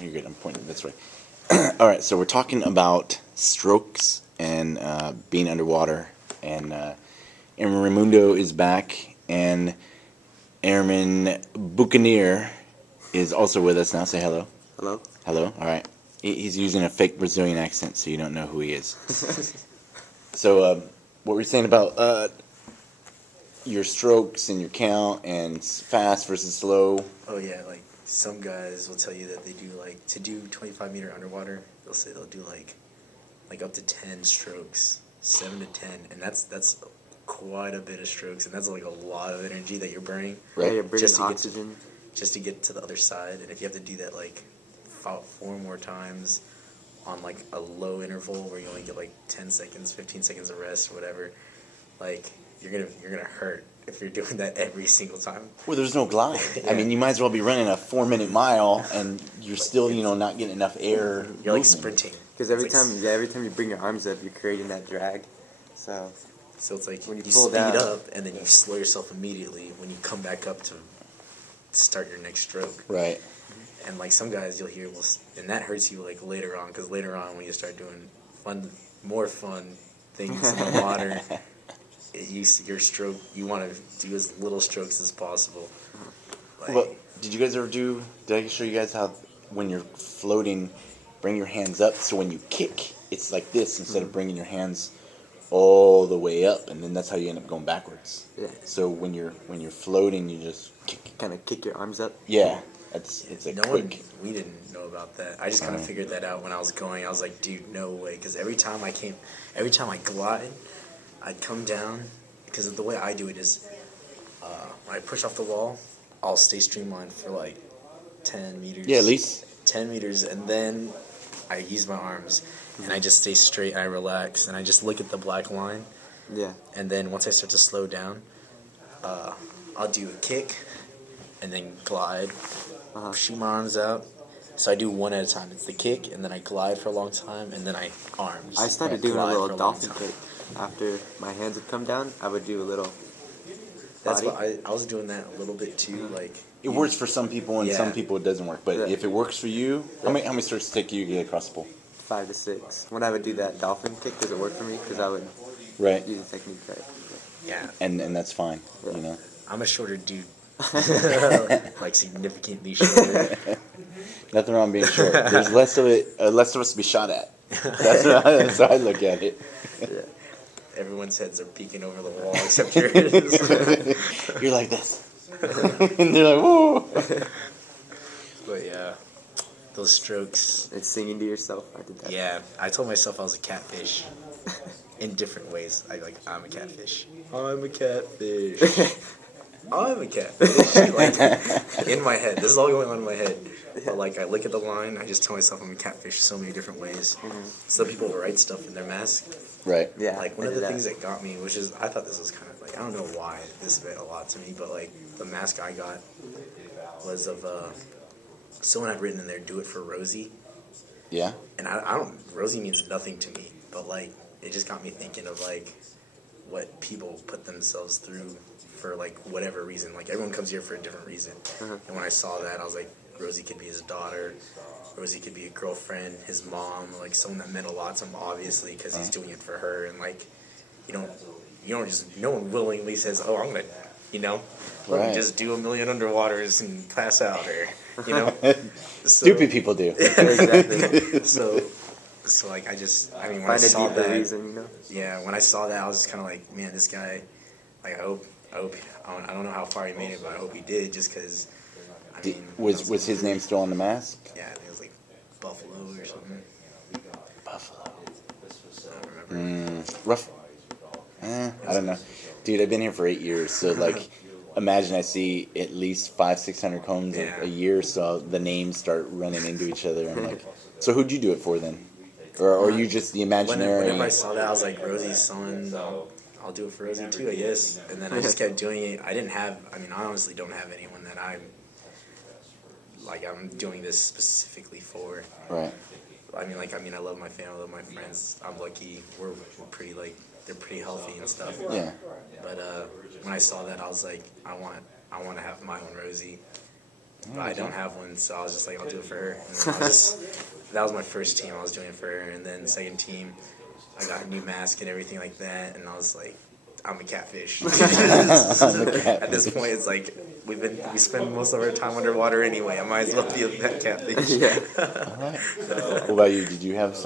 You're good. I'm pointing this way. All right, so we're talking about strokes and being underwater, and Raimundo is back, and Airman Buccaneer is also with us now. Say hello. Hello. Hello. All right. He's using a fake Brazilian accent, so you don't know who he is. So, what were you saying about your strokes and your count and fast versus slow? Oh yeah, like some guys will tell you that they do like to do 25-meter underwater. They'll say they'll do like up to 10 strokes, 7 to 10, and that's quite a bit of strokes, and that's like a lot of energy that you're burning. Right. Yeah, you're burning just to oxygen. Just to get to the other side, and if you have to do that like 4 more times on like a low interval where you only get like 10 seconds, 15 seconds of rest, or whatever, like you're gonna hurt if you're doing that every single time. Well, there's no glide. Yeah. I mean, you might as well be running a 4-minute mile, and you're still, not getting enough air. You're like movement. sprinting. Because every time you bring your arms up, you're creating that drag. So it's like when you you pull speed down, up and then you slow yourself immediately when you come back up to start your next stroke. Right. And like some guys you'll hear, and that hurts you like later on, because later on when you start doing more fun things in the water, your stroke, you want to do as little strokes as possible. Like, Well, did you guys ever did I show you guys how when you're floating, bring your hands up, so when you kick, it's like this instead of bringing your hands all the way up, and then that's how you end up going backwards. Yeah. So when you're floating, you just kind of kick your arms up. Yeah. It's like we didn't know about that. I just kind of figured that out when I was going. I was like, dude, no way, because every time I glide, I'd come down, because the way I do it is, when I push off the wall, I'll stay streamlined for like 10 meters. Yeah, at least 10 meters, and then I use my arms, and I just stay straight, and I relax, and I just look at the black line. Yeah. And then once I start to slow down, I'll do a kick, and then glide, shoot my arms out. So I do one at a time. It's the kick, and then I glide for a long time, and then I arms. I started doing a little dolphin time. kick. After my hands would come down, I would do a little That's body. what I was doing that a little bit too. Like it works for some people, and some people it doesn't work. But if it works for you, how many strokes take you to get across the pool? 5 to 6. When I would do that dolphin kick, does it work for me? Because I would use the technique right. Yeah. And that's fine. Yeah. I'm a shorter dude. Like significantly shorter. Nothing wrong being short. There's less of us to be shot at. That's how I look at it. Yeah. Everyone's heads are peeking over the wall except yours. You're like this, and they're like, "Whoa!" But yeah, those strokes. It's singing to yourself. I did that. Yeah, I told myself I was a catfish. In different ways. I'm a catfish. I'm a catfish. I'm a catfish. Like, in my head. This is all going on in my head. But, like, I look at the line, I just tell myself I'm a catfish so many different ways. Some people write stuff in their mask. Right. Yeah. Like, one of the things that got me, which is, I thought this was kind of, like, I don't know why this meant a lot to me, but, like, the mask I got was of, someone had written in there, do it for Rosie. Yeah. And Rosie means nothing to me, but, like, it just got me thinking of, like, what people put themselves through for, like, whatever reason. Like, everyone comes here for a different reason. And when I saw that, I was like, Rosie could be his daughter. Rosie could be a girlfriend, his mom, like, someone that meant a lot to him, obviously, because he's doing it for her. And, like, you don't just, no one willingly says, oh, I'm going to, let me just do 1 million underwaters and pass out, or, Stupid people do. Yeah, exactly. So like, when I saw that, reason, yeah, when I saw that, I was just kind of like, man, this guy, like, I hope, I don't know how far he made it, but I hope he did, just because, was his name still on the mask? Yeah, it was like Buffalo or something. Buffalo. I don't remember. Rough. I don't know. Dude, I've been here for 8 years, so, like, imagine I see at least 500-600 combs a year, so the names start running into each other. I'm like, so who'd you do it for then? Or are you just the imaginary? Whenever I saw that, I was like, Rosie's son, I'll do it for Rosie too, I guess. And then I just kept doing it. I honestly don't have anyone that I'm doing this specifically for. Right. I love my family, I love my friends. I'm lucky. We're pretty, like, they're pretty healthy and stuff. Yeah. But when I saw that, I was like, I want to have my own Rosie. but I don't have one, so I was just like, I'll do it for her. And then that was my first team. I was doing it for her, and then second team, I got a new mask and everything like that, and I was like, I'm a catfish. At this point, it's like we spend most of our time underwater anyway. I might as well be a catfish. Yeah. All right. What about you? Did you have some?